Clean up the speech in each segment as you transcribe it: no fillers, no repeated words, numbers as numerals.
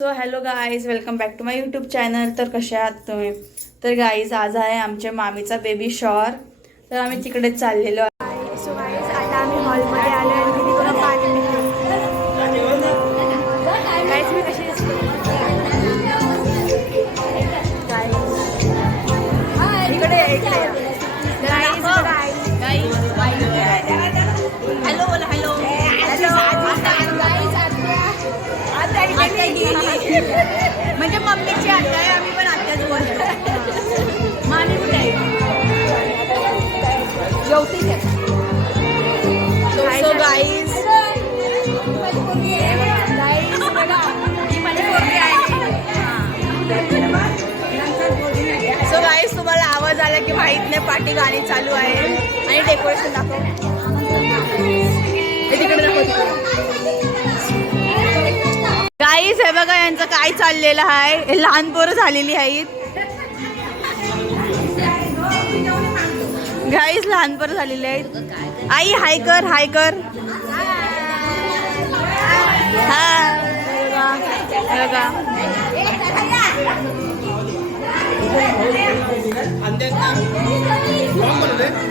So hello guys, welcome back to my YouTube channel. तर कशा आहात तुम्ही? तर गाईज, आज आहे आमच्या मामीचा बेबी शॉवर. तर आम्ही तिकडेच चाललेलो आहे. सो गाईज, आता आम्ही हॉलमध्ये आलो आणि तिथे बघा पाणी पितो. गाईज, मी कशी दिसते? इकडे इकडे गाईज बघा. हॅलो बोला. हॅलो म्हणजे मम्मीची आत्या आहे, आम्ही पण आत्याच बोलतो. मामी कुठे आहे? जेवती आहे. सो गाईज, सो गाईज, तुम्हाला आवाज आला की माहित नाही, पाठी गाणी चालू आहे आणि डेकोरेशन दाखव. तिकडे दाखव. गाईज, हे बघा यांचं काय चाललेलं आहे. हे लहान पोरं झालेली आहेत. गाईज, लहान पोरं झालेली आहेत. आई हाय कर, हाय कर.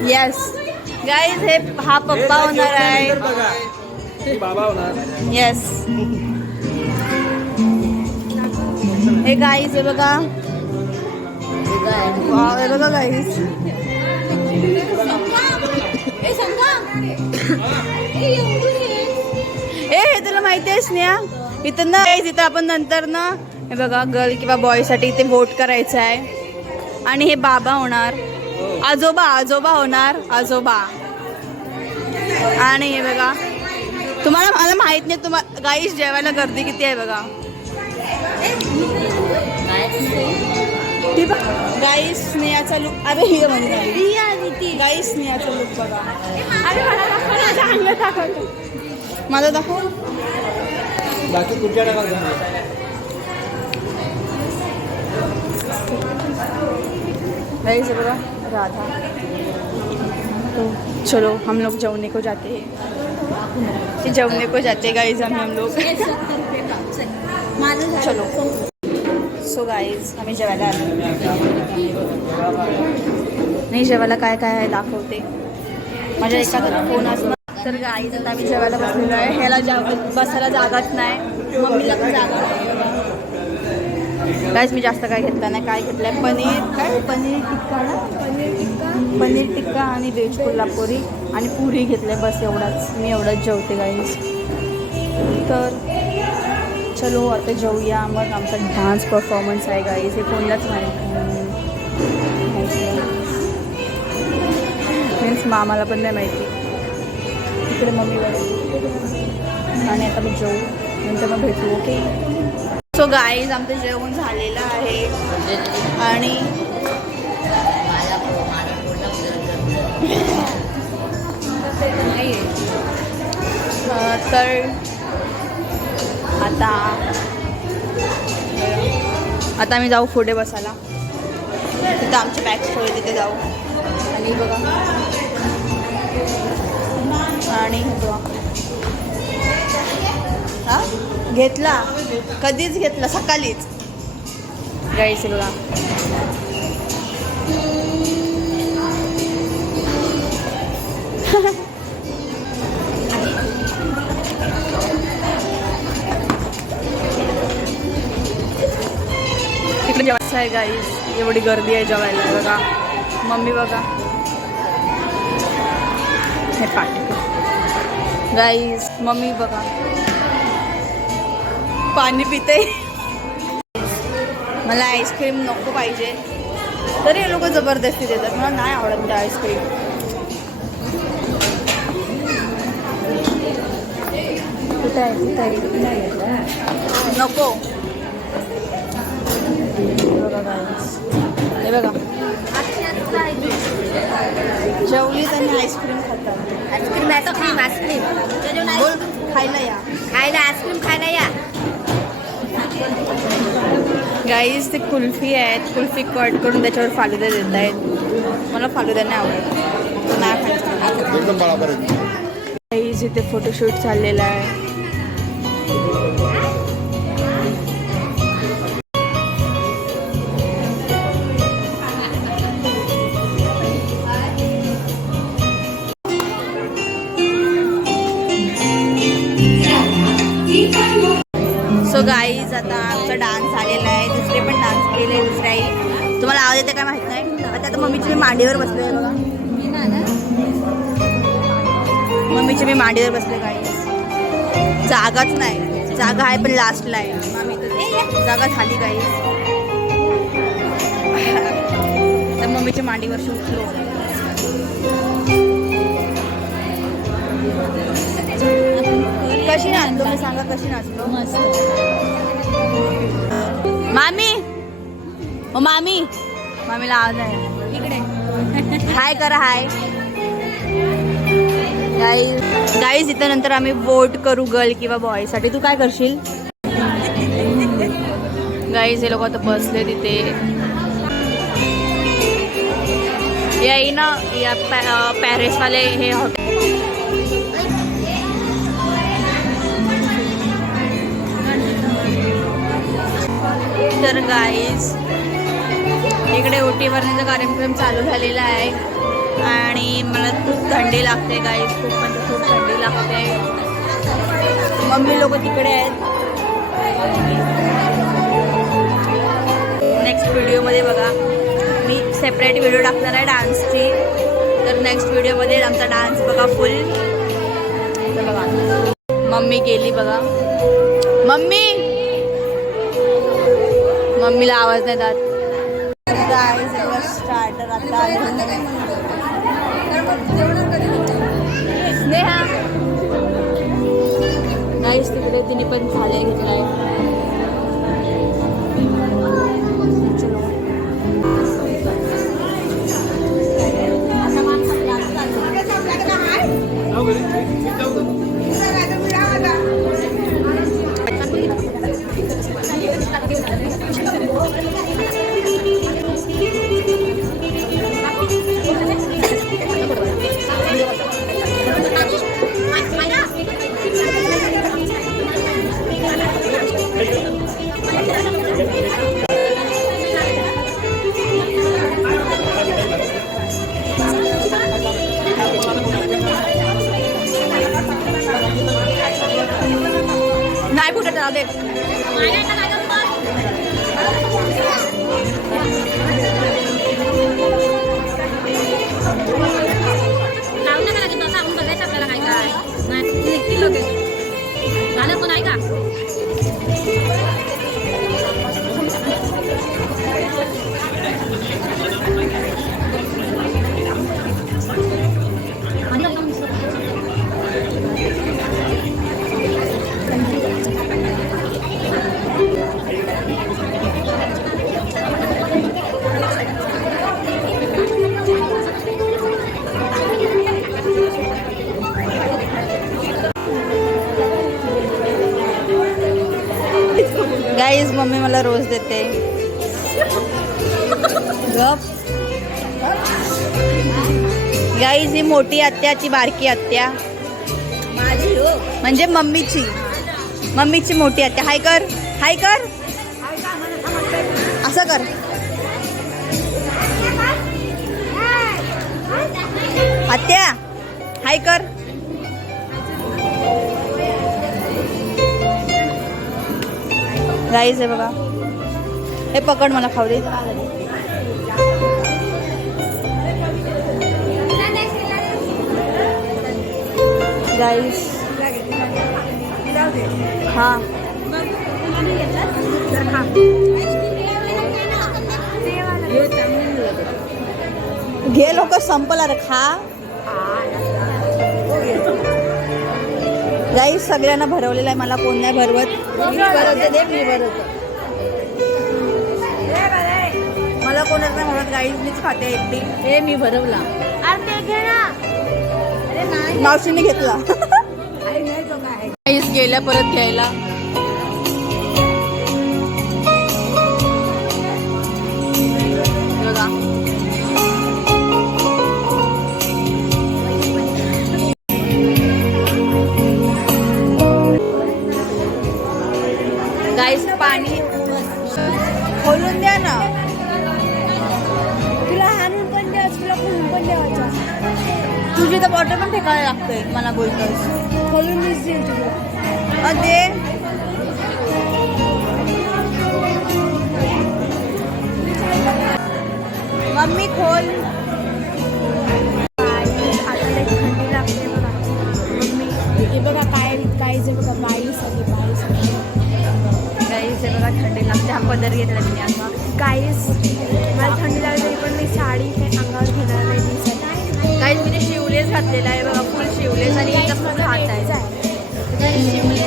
येस गाईज, हे हा पप्पा होणार आहे. बाबा होणार. येस. हे गाईज, हे बघा. वाव, हे बघा गाईज. हे तुला माहिती आहे स्नेहा, इथं ना इथं आपण नंतर ना हे बघा गर्ल किंवा बॉय साठी इथे वोट करायचं आहे. आणि हे बाबा होणार, आजोबा होणार, आजोबा. आणि हे बघा, तुम्हाला मला माहित नाही, तुम्हाला गाईज जेवायला गर्दी किती आहे बघा. गाईज, स्नेहाचा लुक. अरे ही गाईज, स्नेहाचा लुक बघा. अरे मला दाखव. बाकी कुठच्या गाइस, बघा राधा. तो चलो हम लोग जौने को जाते हैं. जौने को जाते गाइस, हम लोग. चलो. सो गाइस, आम्ही जेवायला आलो. नाही, जेवायला काय काय आहे दाखवते. माझ्या एखादा फोन असला तर. गाईज, आता आम्ही जेवायला बसलेलो आहे. ह्याला बसायला जागाच नाही, मम्मीला पण जागा नाही. गाईज, मी जास्त काय घेतला नाही. काय घेतलं आहे? पनीर टिक्का ना, पनीर टिक्का आणि व्हेज कोल्हापुरी आणि पुरी घेतल्या. बस एवढाच. मी एवढंच जेवते गाईज. तर चलो आता जेवूया. मग आमचा डान्स परफॉर्मन्स आहे गाईज. हे कोणालाच माहिती मीन्स मामाला पण नाही माहिती. इकडे मम्मी आणि आता मी जेवू, नंतर मग भेटू. ओके. सो गाईज, आमचं जेवण झालेलं आहे. आणि तर आता आम्ही जाऊ पुढे बसायला. तिथं आमची बॅग सोय, तिथे जाऊ. आणि बघा, आणि हा घेतला, कधीच घेतला, सकाळीच. गाईस, बघा. तिकडे जेवायचं आहे गाईस. एवढी गर्दी आहे जेवायला. बघा मम्मी, बघा हे पाठ. गाईस, मम्मी बघा पाणी पिते. मला आईस्क्रीम नको पाहिजे, तरी हे लोक जबरदस्ती देतात. मला नाही आवडत ते आईस्क्रीम. कुठे आहे? नको. बघा गाईस, हे बघा, जेवली त्यांनी आईस्क्रीम खातात. आईस्क्रीम बोल, खायला या. आईस्क्रीम खायला या. गाईज, ते कुल्फी आहेत. कुल्फी कट करून त्याच्यावर फालुदा देत आहेत. मला फालुदा नाही आवडत, तो नाही खायचा. गाईज, इथे फोटोशूट चाललेला आहे. गाईज आता आमचा डान्स झालेला आहे. दुसरे पण डान्स केले दुसऱ्याही. तुम्हाला आवाज येते काय माहित नाही. आता मम्मीची मी मांडीवर बसले आहे बघा. मम्मीची मी मांडीवर बसले गाईज. जागाच नाही. जागा आहे पण लास्टला आहे. जागा झाली गाईज. तर मम्मीच्या मांडीवर उठलो. कशी नाचलो मी सांगा. कशी नाचलो. मस्त. मामी ओ मामी. मामीला आवाज आहे इकडे. हाय करा हाय. गाईज इथं नंतर आम्ही वोट करू गर्ल किंवा बॉय साठी. तू काय करशील. गाईज हे लोक आता बसले तिथे. याही ना या पॅरिसवाले हे हॉटेल. तर गाईज इकडे ओटी भरण्याचा कार्यक्रम चालू झालेला आहे आणि मला खूप थंडी लागते गाईज. खूप म्हणजे खूप थंडी लागते. मम्मी लोक तिकडे आहेत. नेक्स्ट व्हिडिओमध्ये बघा मी सेपरेट व्हिडिओ टाकणार आहे डान्सची. तर नेक्स्ट व्हिडिओमध्ये आमचा डान्स बघा फुल. बघा मम्मी गेली बघा. मम्मीला आवाज नाही जात. स्टार्टर आता स्नेहा गाईस तिकडे तिने पण झाले घेतलाय. नाही कुठे त्याला दे. गाईज मम्मी मला रोज देते. गाईज ही मोठी आत्याची बारकी आत्या म्हणजे मम्मीची मोठी आत्या. हाय कर हाय कर असं कर. आत्या हाय कर. राईस आहे बघा. हे पकड मला खाऊ दे. राईस हा घे लोक संपला रे. खा गाईस. सगळ्यांना भरवलेला आहे. मला कोण नाही भरवत. मला कोणच नाही भरवत गाईस. मीच खाते एकटी. हे मी भरवला. मावशीने घेतला. गाईस गेल्या परत घ्यायला. बघा गाईस पाणी खोलून द्या ना. तुला हाणून पण द्या. तुला खोलून पण द्यावायचा. तुझी तर बॉटल पण फेकायला लागतंय. मला बोलतोस खोलून दे. मम्मी खोल. आता लई थंडी लागते बघा. मम्मी हे बघा काय काय जे बघा बाईस आली गाईस हे बघा थंडी लागते. हा पदर घेतला मी आता. गाईस मला थंडी लागली तरी पण मी साडी काही अंगावर घेणार नाही दिसत. गाईस मी शिवलेस घातलेला आहे बघा. फुल शिवलेस आणि तसंच हात आहे. शिवलेस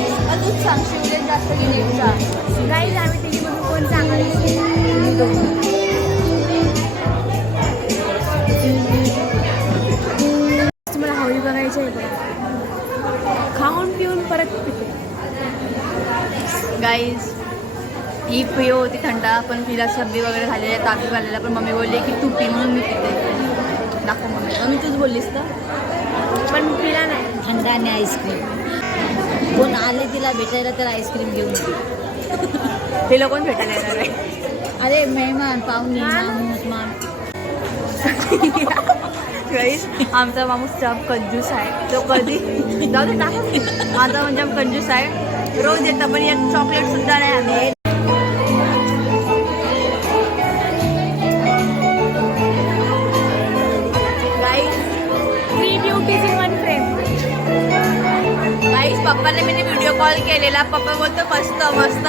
तूच सांग शिवलेस जास्त की नेटचा. गाईस आम्ही तिघी म्हणून कोण चांगलं मला हळदी बघायची आहे बघा. खाऊन पिऊन परत पिते. गाईज ही पिओ होती थंडा पण तिला सर्दी वगैरे झालेली आहे. ताप झालेला पण मम्मी बोलली की तू पी म्हणून मी पिते. दाखव मम्मी तूच बोललीस तर पण पिला नाही. थंडा आणि आईस्क्रीम कोण आले तिला भेटायला तर आईस्क्रीम घेऊन येते. तिला कोण भेटायला येणार आहे. अरे मेहमान पाहुणे मेहमान. गाईस आमचा माणूस जाम कंजूस आहे. तो कधी जाऊ दे टाका. माझा म्हणजे कंजूस आहे. रोज येतं पण एक चॉकलेट सुद्धा नाही आम्ही. गाईस पप्पाने मी व्हिडिओ कॉल केलेला. पप्पा बोलतो मस्त मस्त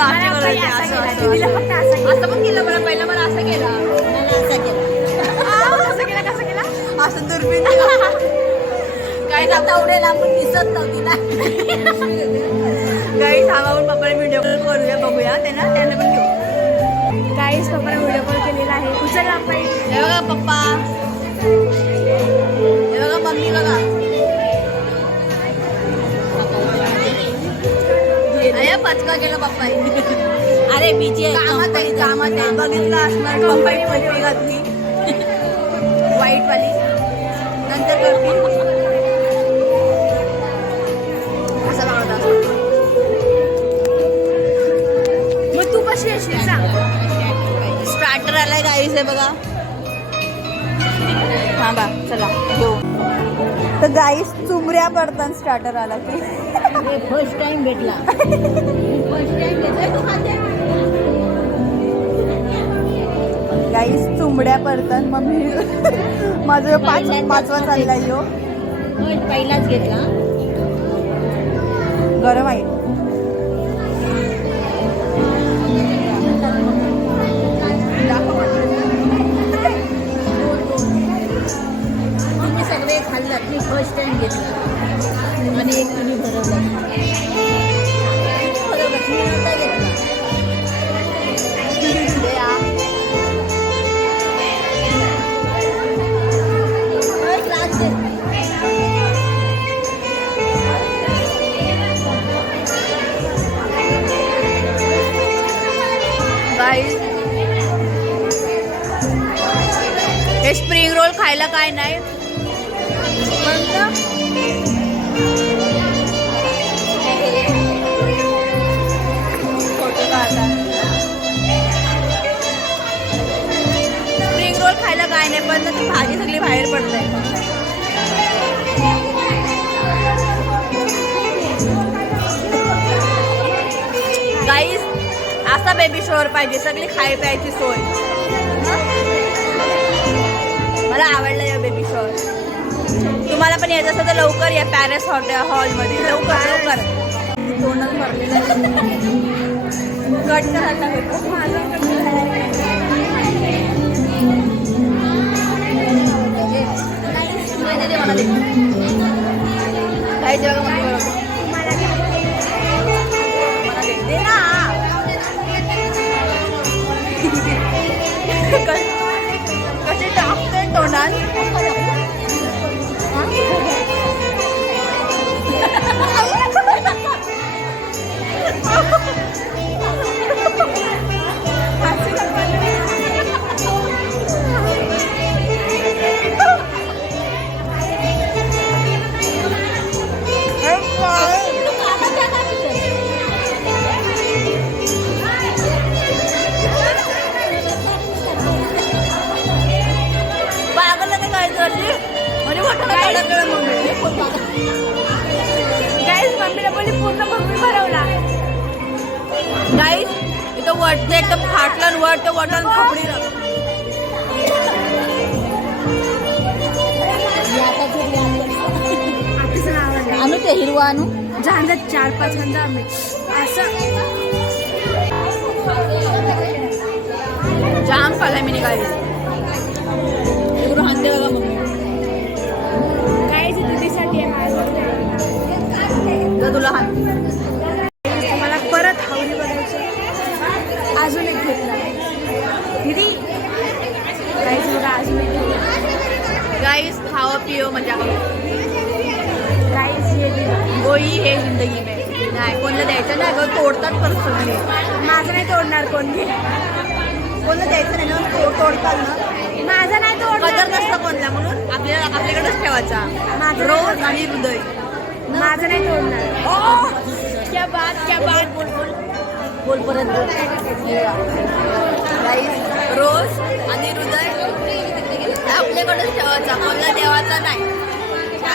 असं पण केलं. मला पहिलं मला असं केला. असं केला कसं केला असं दुर्बीन. गाईस आता उडेल आपण दिसत नव्हती ना. गाईस सांगावून पप्पाने व्हिडिओ कॉल करूया बघूया त्यांना पण घेऊ. गाईस पप्पाने व्हिडिओ कॉल केलेला आहे. उचलला पाहिजे. हे बघा पप्पा हे बघा मम्मी बघा. अरे पचका केलं पप्पा. अरे बीजी कामात आहे बघितलं असणार. पप्पानी मध्ये घातली व्हाईट वाली नंतर करते. असं लावता मग तू कशी येशील सांग. स्टार्टर आलाय गाईस आहे बघा. हा बा चला घेऊ. तर गाईस चुमऱ्या पडतात स्टार्टर आला की. फर्स्ट टाइम भेटला. फर्स्ट टाइम गाईस चुमड्या पडतात. मग मी माझं पाचवा चाललाय यो. पहिलाच घेतला. गरम आहे. तुम्ही सगळे खाल्लात. मी फर्स्ट टाइम घेतला आणि एक तुम्ही भरवलं. मी नव्हता घेतला. हे स्प्रिंग रोल खायला काय नाही स्प्रिंग रोल खायला काय नाही पण ती भाजी सगळी बाहेर पडते. गाईस असा बेबी शॉवर पाहिजे. सगळी खाय प्यायची सोय. मला आवडलं या बेबी शॉवर. तुम्हाला पण यायचं असेल तर लवकर या पॅरेस हॉलमध्ये. लवकर तोंडात भरलेलं कट करायला काही जग कसे टाकते तोंडात. गाईस मम्मीला बोलली पूर्ण भरून भरवला. गाईस इथं वरते एकदम फाटलं वर ते वरला खपडी ते हिरवा आणू झालं 4-5 हंदा मी असं जाम खाल्लाय मी निघाली एवढं हांदे बघा मम्मी काय दीदीसाठी तुला हात मला परत हावरी बघायची अजून एक घेतला दीदी गाईस बघा अजून एक गाइस खाओ पिओ मजा करो गाईस वही हे जिंदगी में नाही कोणाला द्यायचं नाही गं तोडतात पर्सनली माझं नाही तोडणार कोण घे कोणाला द्यायचं नाही ना तोडतात ना माझं नाही कदर तोडणार नसतं कोणाला म्हणून आपल्याकडेच ठेवायचा माझं रोज आणि हृदय माझं नाही तोडणार क्या बात बोल परत गाईस रोज आणि हृदय आपल्याकडेच ठेवायचा कोणाला देवाचा नाही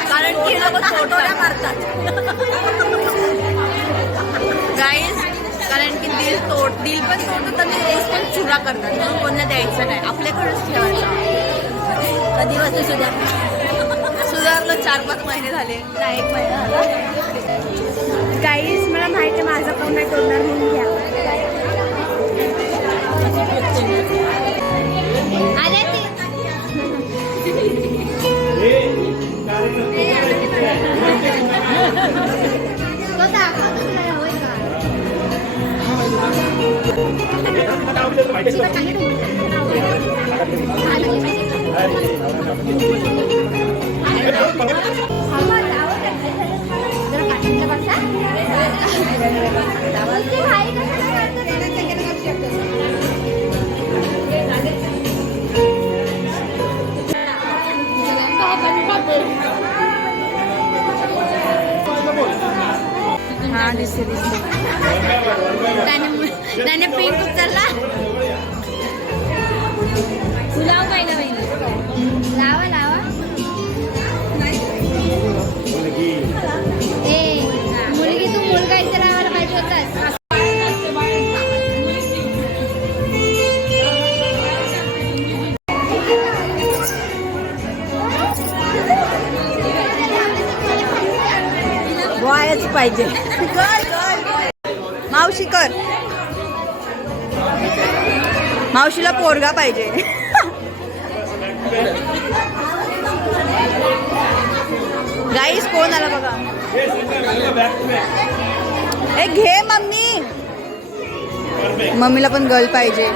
कारण की लोक छोट्या मारतात गाईस कारण की दिल पण तोडतो तर रोज पण चुरा करतात म्हणून कोणाला द्यायचं नाही आपल्याकडेच ठेवायचा कधी वाजता सुधारलं 4-5 महिने झाले नाही 1 महिना झाला गाईस मला माहिती आहे माझा कोण नाही तोडणार म्हणून घ्या आले हा दिसते त्याने पिन खूप चालला तू लाव काय लावा लावा मुलगी तू मुलगा इथे लावायला पाहिजे होतास व्हायच पाहिजे मावशी कर मावशीला पोरगा पाहिजे गाईस कोण आला बघा ए घे मम्मी मम्मीला पण गर्ल पाहिजे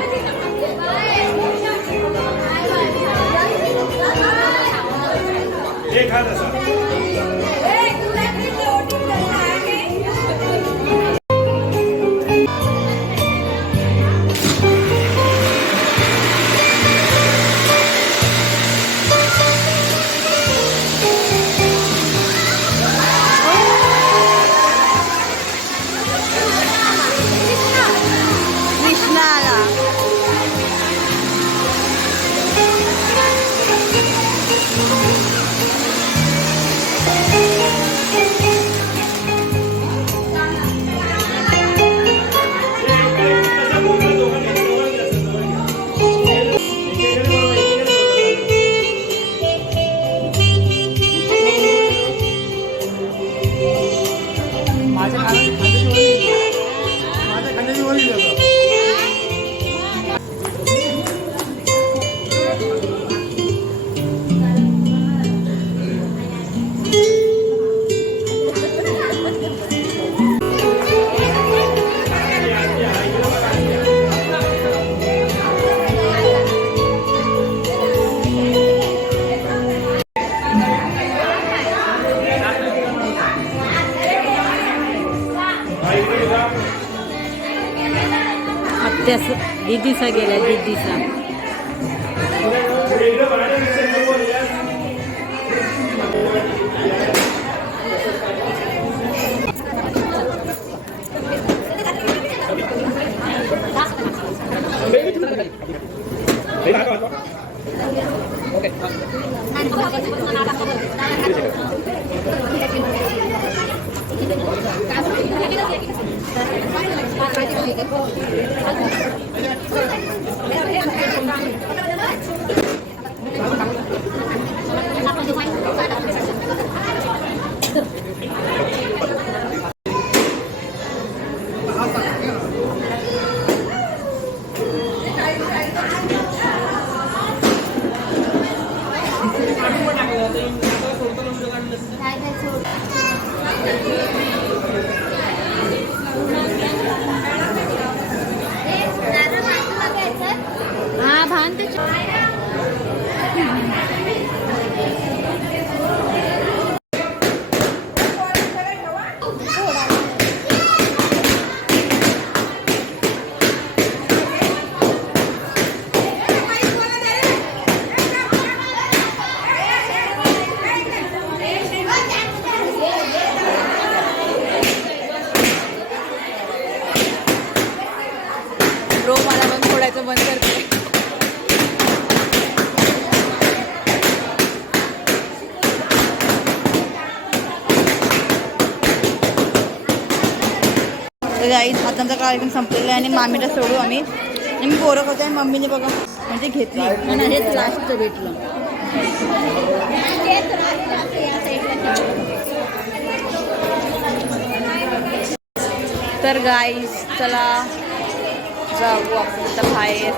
दीदीचा गेला दीदीचा छान ते ब्रो मला पण फोडायचं बंद करते. तर आई आता आमचा कार्यक्रम संपलेला आहे आणि मामीला सोडू आम्ही. आणि मी पोरं होते आणि मम्मीने बघा म्हणजे घेतली. हेच लास्ट भेटलं. तर गाईज चला जाऊ आपण आता बाहेर.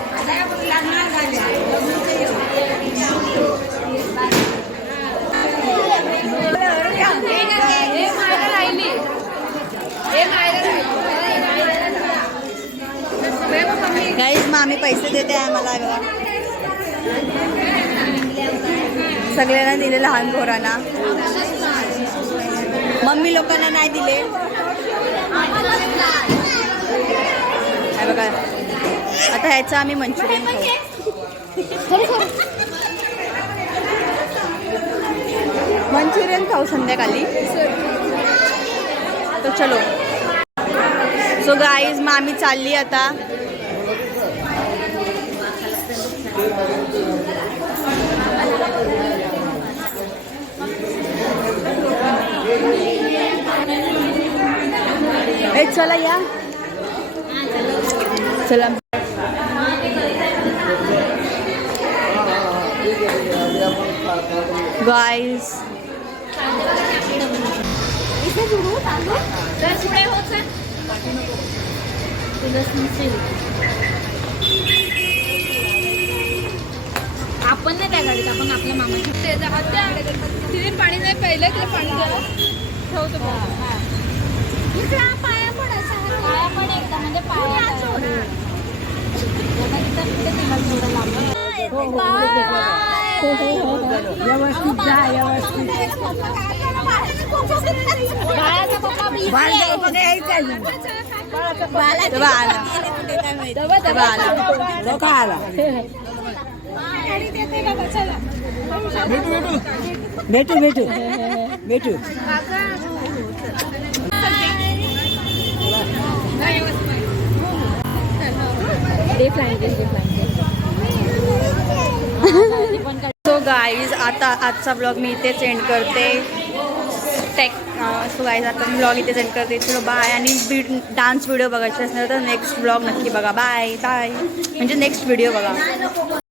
गाईज मामी पैसे देते आहे मला बघा. सगळ्यांना दिले लहान पोरांना. मम्मी लोकांना नाही दिले. हे बघा आता ह्याचं आम्ही मंचुरियन खाऊ. मंचुरियन खाऊ संध्याकाळी. तर चलो. सो गाईज मामी चालली आता. ए चला या चला. गाइस आपण नाही त्या गाडीत, आपण आपल्या मामाची तिने पाणी नाही प्यायलं तर पाणी द्यावं ठेवतो. पाया पण एकदा म्हणजे व्यवस्थित जा व्यवस्थित. भेटू भेटू भेटू. सो गाईज आता आजचा ब्लॉग मी इथेच एंड करते. सो गाईज आता ब्लॉग इथेच एंड करते. चलो बाय. आणि डान्स व्हिडिओ बघायचे असणार तर नेक्स्ट ब्लॉग नक्की बघा. बाय बाय म्हणजे नेक्स्ट व्हिडिओ बघा.